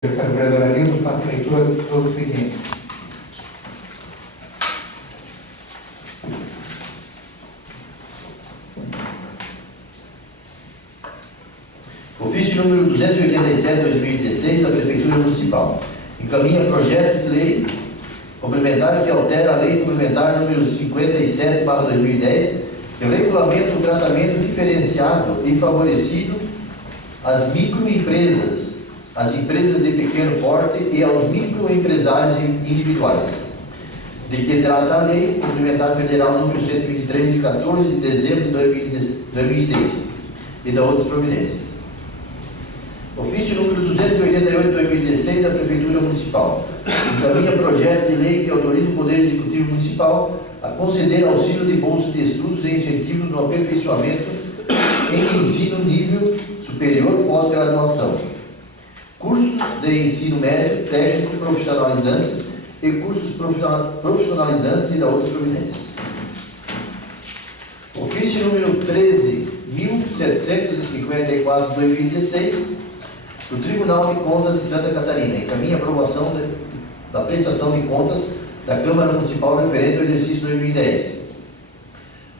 Secretário Vereador Arildo, faça a leitura dos expedientes. Ofício número 287/2016 da Prefeitura Municipal. Encaminha projeto de lei complementar que altera a lei complementar número 57/2010, que regulamenta o tratamento diferenciado e favorecido às microempresas, às empresas de pequeno porte e aos microempresários individuais, de que trata a lei complementar federal número 123 de 14 de dezembro de 2006 e da outras providências. Ofício número 288/2016 da Prefeitura Municipal. Encaminha projeto de lei que autoriza o Poder Executivo Municipal a conceder auxílio de bolsa de estudos e incentivos no aperfeiçoamento em ensino nível superior pós-graduação, cursos de ensino médio, técnico profissionalizantes e cursos profissionalizantes e da outras providências. Ofício número 13.754/2016 do Tribunal de Contas de Santa Catarina. Encaminha a aprovação da prestação de contas da Câmara Municipal referente ao exercício 2010.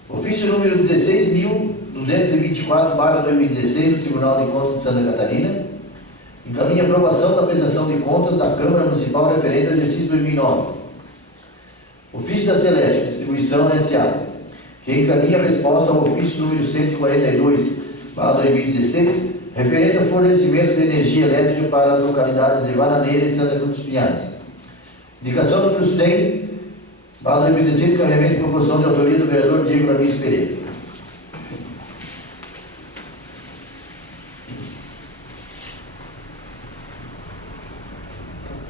Ofício número 16.224/2016 do Tribunal de Contas de Santa Catarina. Encaminha a aprovação da prestação de contas da Câmara Municipal referente ao exercício 2009. Ofício da Celeste, Distribuição S.A., que encaminha a resposta ao ofício número 142/2016, referente ao fornecimento de energia elétrica para as localidades de Bananeira e Santa Cruz dos Pinhais. Indicação número 100/2016, encaminhamento de proposição de autoria do vereador Diego Ramires Pereira.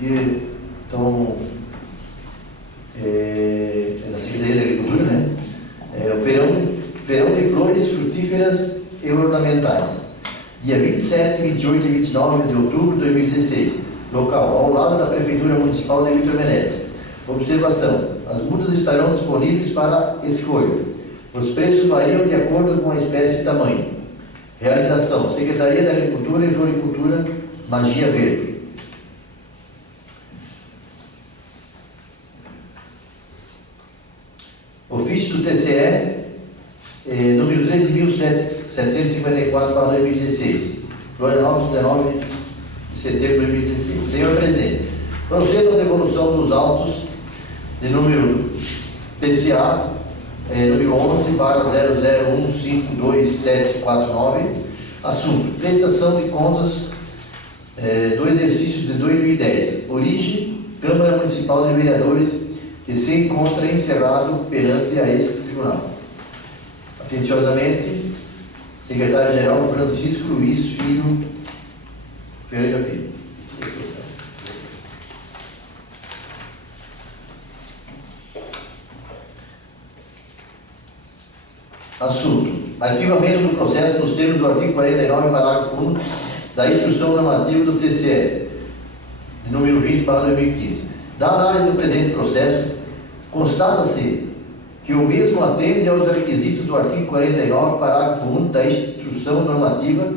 Então, é da Secretaria da Agricultura, né? O feirão de flores frutíferas e ornamentais. Dia 27, 28 e 29 de outubro de 2016. Local, ao lado da Prefeitura Municipal de Vitor Menezes. Observação: as mudas estarão disponíveis para escolha. Os preços variam de acordo com a espécie e tamanho. Realização: Secretaria da Agricultura e Floricultura, Magia Verde. Ofício do TCE, número 13.754/2016, Florianópolis, 19 de setembro de 2016. Senhor Presidente, procedo à devolução dos autos de número PCA, número 11/00152749, assunto: prestação de contas do exercício de 2010, origem, Câmara Municipal de Vereadores, que se encontra encerrado perante a este tribunal. Atenciosamente, secretário-geral Francisco Luiz Filho Pereira Filho. Assunto: arquivamento do processo nos termos do artigo 49, parágrafo 1 da Instrução Normativa do TCE, de número 20/2015. Da análise do presente processo, constata-se que o mesmo atende aos requisitos do artigo 49, parágrafo 1 da Instrução Normativa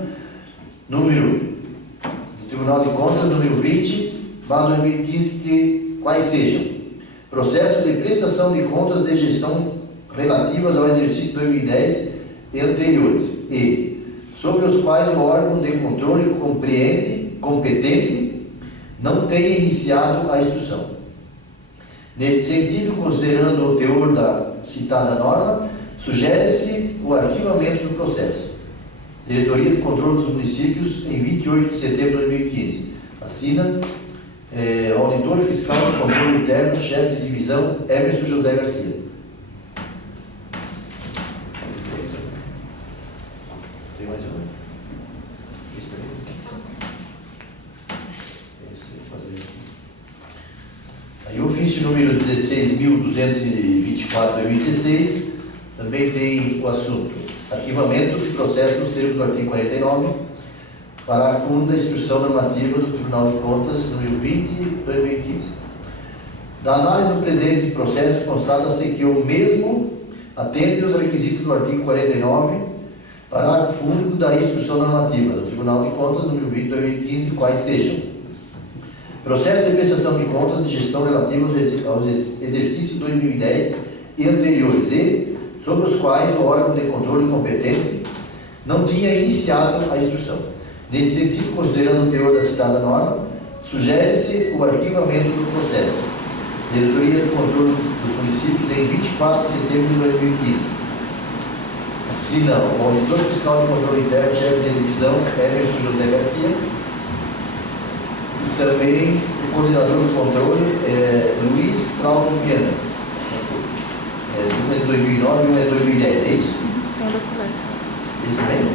número do Tribunal de Contas, número 20/2015, que quais sejam: processo de prestação de contas de gestão relativas ao exercício 2010 e anteriores, e sobre os quais o órgão de controle competente não tenha iniciado a instrução. Nesse sentido, considerando o teor da citada norma, sugere-se o arquivamento do processo. Diretoria de Controle dos Municípios, em 28 de setembro de 2015. Assina o auditor fiscal de controle interno, chefe de divisão, Emerson José Garcia. Tem mais um. Aí o ofício número 16.224/2016 também tem o assunto: arquivamento de processo nos termos do artigo 49, parágrafo 1 da Instrução Normativa do Tribunal de Contas, número 20/2015. Da análise do presente processo, constata-se que o mesmo atende aos requisitos do artigo 49, parágrafo único da Instrução Normativa do Tribunal de Contas, número 20/2015, quais sejam: Processo de prestação de contas de gestão relativo aos exercícios 2010 e anteriores e sobre os quais o órgão de controle competente não tinha iniciado a instrução. Nesse sentido, considerando o teor da citada norma, sugere-se o arquivamento do processo. Diretoria do Controle dos Municípios em 24 de setembro de 2015. Se não, o auditor fiscal de controle interno, chefe de divisão, Emerson José Garcia, e também o coordenador do controle, Luiz Claudio Viana. Um é de 2009 e um é de 2010, é isso? Isso mesmo?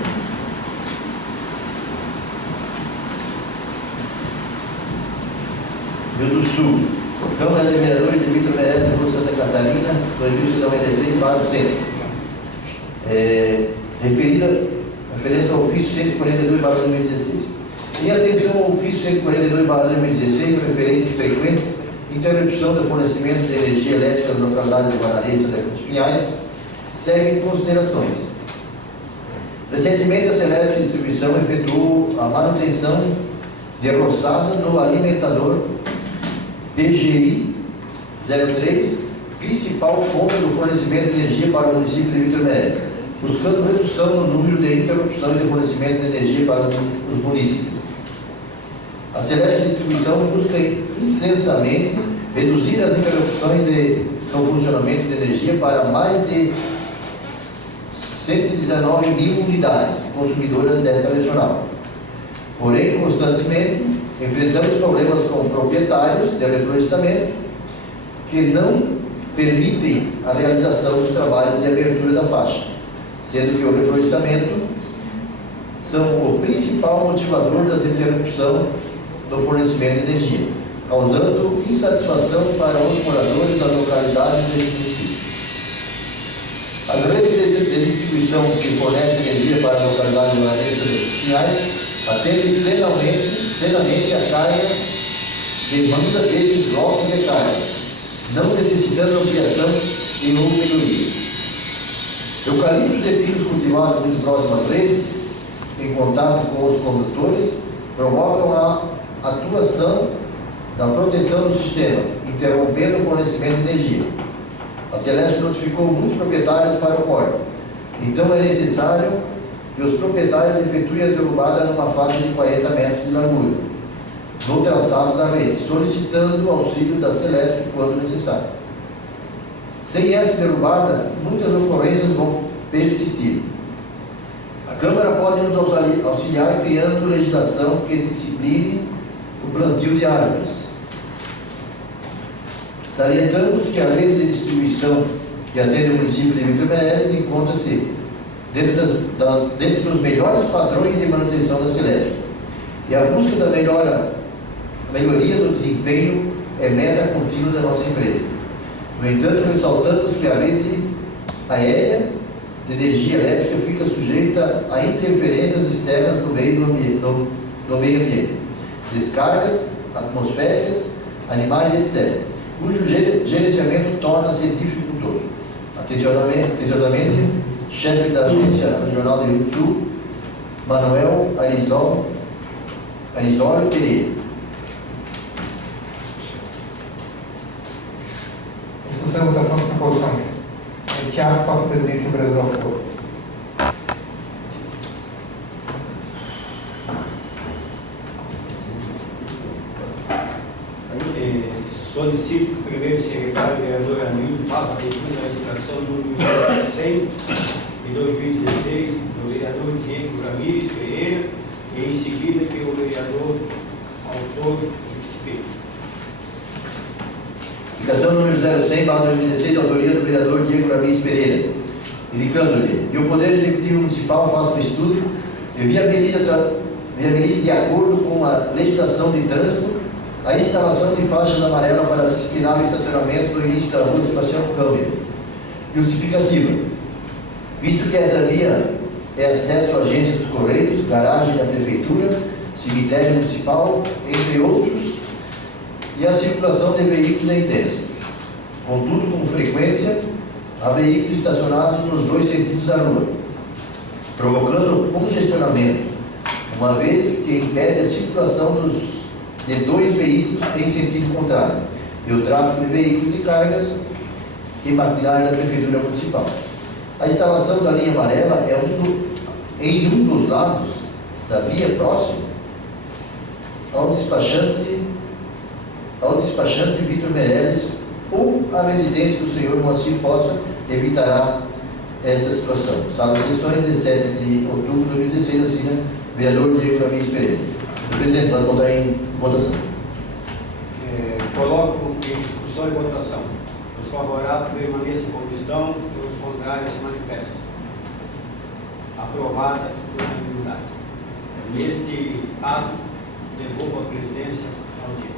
Rio do Sul, Câmara de Vereadores de Vitor Meirelles, de Santa Catarina, 2093, barra centro. Referência ao ofício 142, barra 2016. Em atenção ao ofício 142, barra 2016, referente a frequentes interrupção do fornecimento de energia elétrica na localidade de Guarani e Santa Cruz Pinhais, seguem considerações. Recentemente, a Celeste Distribuição efetuou a manutenção de roçadas no alimentador PGI 03, principal fonte do fornecimento de energia para o município de Vitor Meirelles, buscando redução no número de interrupções de fornecimento de energia para os municípios. A Celeste Distribuição busca incessantemente reduzir as interrupções no funcionamento de energia para mais de 119 mil unidades consumidoras desta regional. Porém, constantemente, enfrentamos problemas com proprietários de reflorestamento que não permitem a realização dos trabalhos de abertura da faixa, sendo que o reflorestamento são o principal motivador da interrupção do fornecimento de energia, causando insatisfação para os moradores das localidades desse município. As redes de distribuição que fornecem energia para a localidade de Guarani e Pinhais atende plenamente a carga demanda desses blocos de carga, não necessitando ampliação e ou melhoria. Eucaliptos e pinos cultivados muito próximos às redes, em contato com os condutores, provocam a atuação da proteção do sistema, interrompendo o fornecimento de energia. A Celeste notificou muitos proprietários para o córrego. Então é necessário que os proprietários efetuem a derrubada numa faixa de 40 metros de largura, no traçado da rede, solicitando o auxílio da Celeste quando necessário. Sem essa derrubada, muitas ocorrências vão persistir. A Câmara pode nos auxiliar criando legislação que discipline o plantio de árvores. Salientamos que a rede de distribuição que atende o município de Vitor Meirelles encontra-se dentro dos melhores padrões de manutenção da Celeste. E a busca da melhoria do desempenho é meta contínua da nossa empresa. No entanto, ressaltamos que a rede aérea de energia elétrica fica sujeita a interferências externas no meio ambiente, descargas atmosféricas, animais, etc., cujo gerenciamento torna-se dificultoso. Atenciosamente, chefe da Agência Regional do Rio do Sul, Manuel Arizório Pereira. Discussão e votação das proposições. Neste ato, passa a presidência do vereador ao favor. Solicito que o primeiro secretário, vereador Anildo, faça a leitura da legislação número 100 de 2016, do vereador Diego Ramírez Pereira, e em seguida que o vereador autor justifique. Indicação número 0100/2016, de autoria do vereador Diego Ramírez Pereira, indicando-lhe que o Poder Executivo Municipal faça um estudo e viabilize de acordo com a legislação de trânsito a instalação de faixas amarelas para disciplinar o estacionamento no início da rua Sebastião Câmara. Justificativa. Visto que essa via é acesso à agência dos Correios, garagem da Prefeitura, cemitério municipal, entre outros, e a circulação de veículos é intensa. Contudo, com frequência, há veículos estacionados nos dois sentidos da rua, provocando congestionamento, uma vez que impede a circulação de 2 veículos em sentido contrário e o tráfego de veículos de cargas e maquinário da Prefeitura Municipal. A instalação da linha amarela é em um dos lados da via próximo ao despachante Vitor Meirelles ou à residência do senhor Moacir Fossa, evitará esta situação. Sala de sessões, 17 de outubro de 2016, assina vereador Diego Ramires Pereira. Presidente, pode botar em votação. Coloco em discussão e votação. Os favoráveis permaneçam como estão e os contrários se manifestam. Aprovada por unanimidade. Neste ato, devolvo a presidência ao dia.